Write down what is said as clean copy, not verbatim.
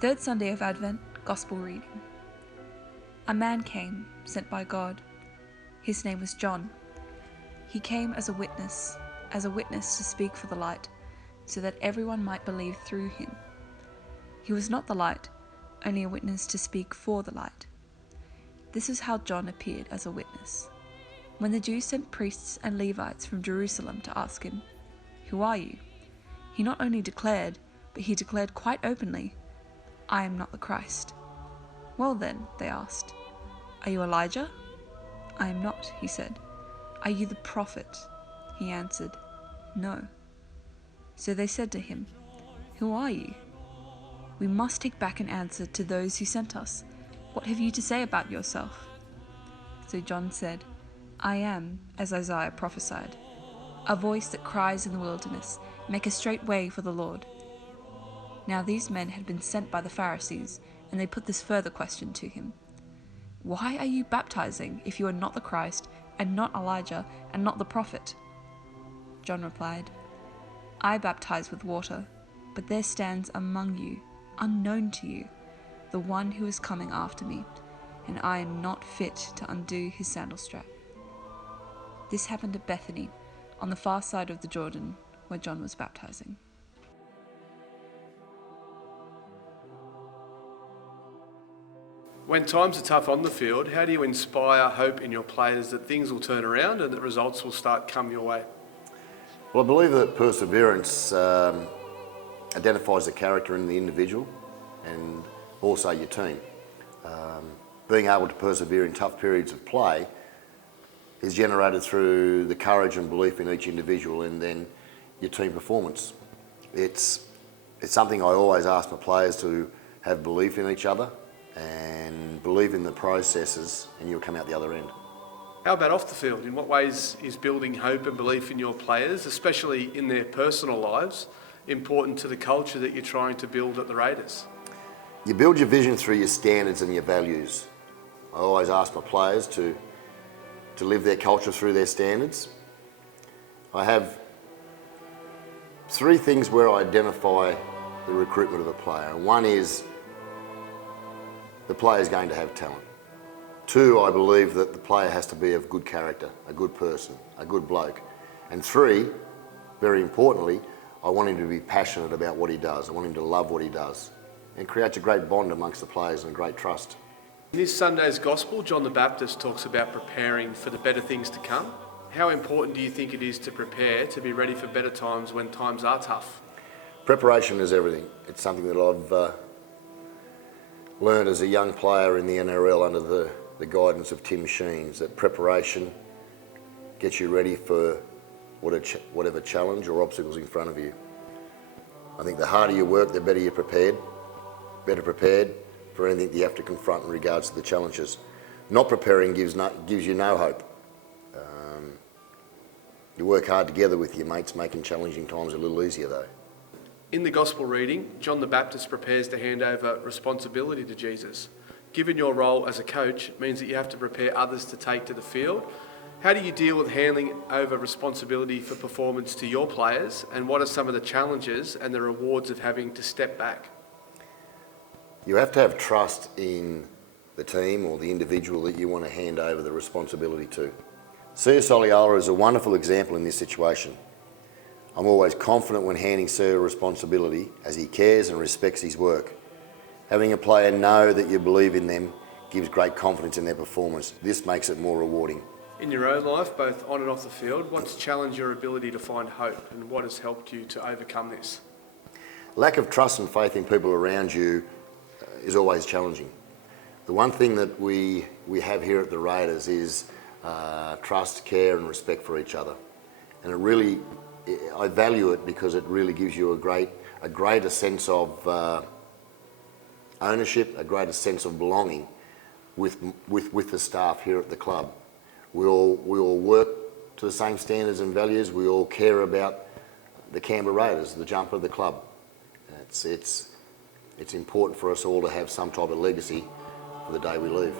Third Sunday of Advent, Gospel reading. A man came, sent by God. His name was John. He came as a witness to speak for the light, so that everyone might believe through him. He was not the light, only a witness to speak for the light. This is how John appeared as a witness. When the Jews sent priests and Levites from Jerusalem to ask him, "Who are you?" he not only declared, but he declared quite openly, "I am not the Christ." "Well then," they asked, "are you Elijah?" "I am not," he said. "Are you the prophet?" He answered, "No." So they said to him, "Who are you?" "We must take back an answer to those who sent us. What have you to say about yourself?" So John said, "I am, as Isaiah prophesied, a voice that cries in the wilderness, 'Make a straight way for the Lord.'" Now these men had been sent by the Pharisees, and they put this further question to him: "Why are you baptizing if you are not the Christ, and not Elijah, and not the prophet?" John replied, "I baptize with water, but there stands among you, unknown to you, the one who is coming after me, and I am not fit to undo his sandal strap." This happened at Bethany, on the far side of the Jordan, where John was baptizing. When times are tough on the field, how do you inspire hope in your players that things will turn around and that results will start come your way? Well, I believe that perseverance identifies the character in the individual and also your team. Being able to persevere in tough periods of play is generated through the courage and belief in each individual and then your team performance. It's something I always ask my players to have belief in each other and believe in the processes, and you'll come out the other end. How about off the field? In what ways is building hope and belief in your players, especially in their personal lives, important to the culture that you're trying to build at the Raiders? You build your vision through your standards and your values. I always ask my players to live their culture through their standards. I have three things where I identify the recruitment of a player. And one is the player is going to have talent. Two, I believe that the player has to be of good character, a good person, a good bloke. And three, very importantly, I want him to be passionate about what he does. I want him to love what he does. And creates a great bond amongst the players and great trust. In this Sunday's Gospel, John the Baptist talks about preparing for the better things to come. How important do you think it is to prepare to be ready for better times when times are tough? Preparation is everything. It's something that I've learned as a young player in the NRL under the guidance of Tim Sheens, that preparation gets you ready for whatever challenge or obstacles in front of you. I think the harder you work, the better you're prepared, better prepared for anything that you have to confront in regards to the challenges. Not preparing gives you no hope. You work hard together with your mates, making challenging times a little easier though. In the Gospel reading, John the Baptist prepares to hand over responsibility to Jesus. Given your role as a coach, it means that you have to prepare others to take to the field. How do you deal with handing over responsibility for performance to your players, and what are some of the challenges and the rewards of having to step back? You have to have trust in the team or the individual that you want to hand over the responsibility to. Sia Soliola is a wonderful example in this situation. I'm always confident when handing Sia responsibility, as he cares and respects his work. Having a player know that you believe in them gives great confidence in their performance. This makes it more rewarding. In your own life, both on and off the field, what's challenged your ability to find hope, and what has helped you to overcome this? Lack of trust and faith in people around you is always challenging. The one thing that we have here at the Raiders is trust, care and respect for each other. And I value it because it really gives you a greater sense of ownership, a greater sense of belonging with the staff here at the club. We all work to the same standards and values. We all care about the Canberra Raiders, the jumper of the club. It's important for us all to have some type of legacy for the day we leave.